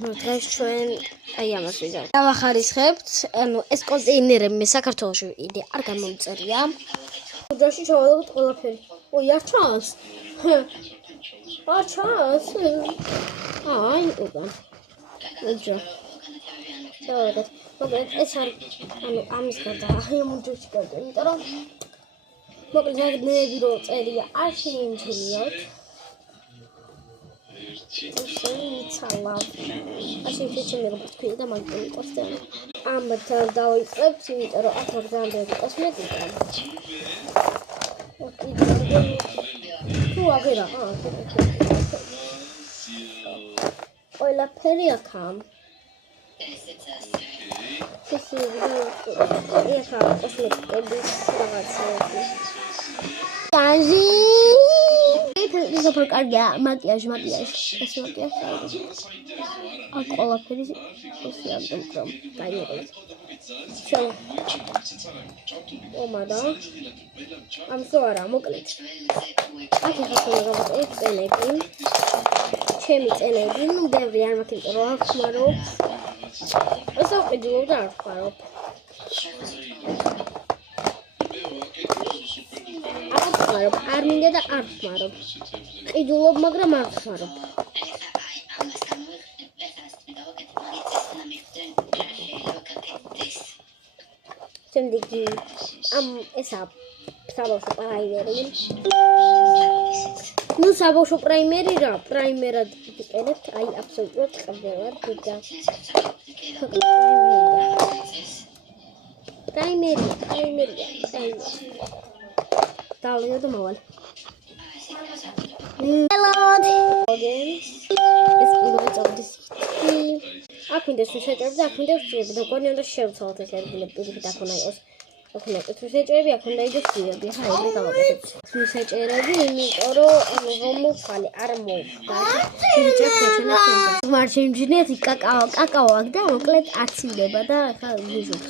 დღეს ჩვენ აი ამას ვიზავ. დავახარისხებთ, ანუ ეს კონტეინერები საქართველოში იდე არ გამომწერია. უჯრაში ჩავადოთ ყველაფერი. ой, არ ჩანს. არ ჩანს. აი, უგან. უჯრა. დავაგეთ. მოკლედ ეს არის ანუ ამის გარდა აი ამ უჯრაში გარდა, იმიტომ რომ მოკლედ ნებები რო წერია არ შეიმჩნიოთ. Ცალა. ასე შეიძლება მეგობრთქვი და მაგდენი კოსტა. ამათ დავიწყებთ, იმიტომ რომ აქ მაგდენი კოსმეტიკა. თუ აგერა, ყველაფერი აქაა. ეს კოსმეტიკების რაღაცები. კანჟი ეს უფრო კარგია მაკიაჟი ეს მაკიაჟი აქ ყველაფერი ესე ამდგომ გაიგეთ ჩალო ომადა ამსო არა მოკლედ აქ ახლა გავაკეთე წელები ჩემი წელები ნუ ბევრი არ მაქვს იმიტომ რომ არ ხმარობ ეს აყიდულობ და არ ხმარობ არ მინდა და არ ხმარობ. ყიდულობ, მაგრამ არ ხმარობ. შემდეგი ამ ესა საბავშვო პრაიმერი. ნუ საბავშვო პრაიმერი რა, პრაიმერად ვიყენებთ, აი აბსოლუტურად ყბელად გიგა. პრაიმერი. Dale, eu mal. Hello. Es geht auf das. Აქ მინდა შეჭერები და აქ მინდა შეჭერები და გონი უნდა შევცვალოთ ეს ერთგულები და აქ უნდა იყოს. აქ უნდა იყოს შეჭერები, აქ უნდა იყოს შეჭერები. ხა ეგრე გავაკეთებთ. შეჭერები, იმიტომ რომ რომ ხალი არ მოვდა. შეჭერები ჩვენ არ შემიძლიათ კაკაო აქ და მოკლედ აცილება და ხა ვიჟოთ.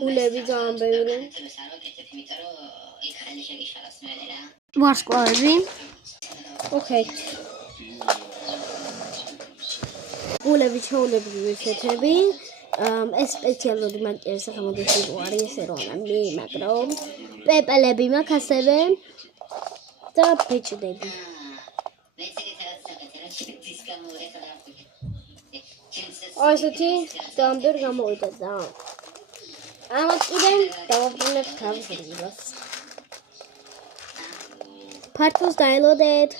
გულები ძალიან ბევრი. ვარსკვლავები. ოკეი. გულები ჩაულებრივი ესეთები. ეს სპეციალური მაკიაჟი სახელმწიფო არის ესე რომ მე მაგრამ პეპელები მაქვს ასევე და ბეჭდები. ასეთი დამბერ გამოვიდა და ამათ კიდე დავაბრუნებ თავის რიგას. Partners downloaded.